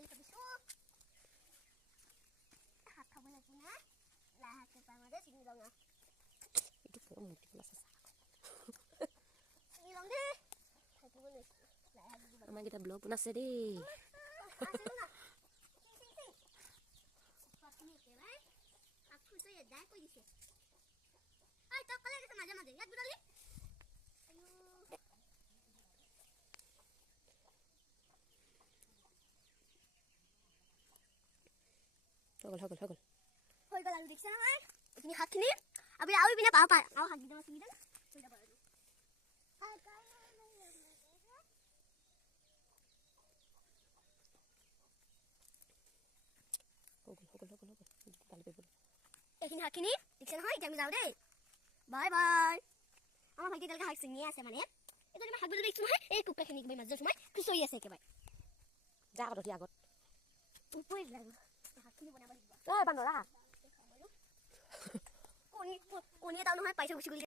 বুলি ভাবিছোঁ শাক খাব লাগিব না লাই শাক কেইটামানে ছিঙি লওঁ না এইটো পুৰা মুটি পেলাইছে ছিঙি লওঁ দেই থাকিব লৈছোঁ লাই শাক দিব আমাৰ কেইটা ব্লগ বনাইছে দেই আছিলোঁ না পাতনি একেবাৰে শাকটো তই এদাই কৰি দিছে ঐ তই ক'লে গৈছে মাজে মাজে ইয়াত বুটলি হৈ গ'ল আৰু দেখিছে নহয় এইখিনি শাকখিনি আপুনি আৰু ইপিনে পাব পাৰে আৰু শাক কেইটামান ছিঙি দেন হৈ যাব আৰু এইখিনি শাকখিনি দেখিছে নহয় এতিয়া আমি যাওঁ দেই বাই বাই আমাৰ ভাইটি এতিয়ালৈকে শাক ছিঙিয়ে আছে মানে এতিয়া আমি শাক বুটলি দেখিছোঁ নহয় এই কুকুৰাখিনি একেবাৰে মাজত সোমাই খুচৰি আছে একেবাৰে যা আগত আগত উপৰি লাগিব শাকখিনি বনাব লাগিব বান্দৰা কণী এটাও নহয় পাইছে গুচি গ'ল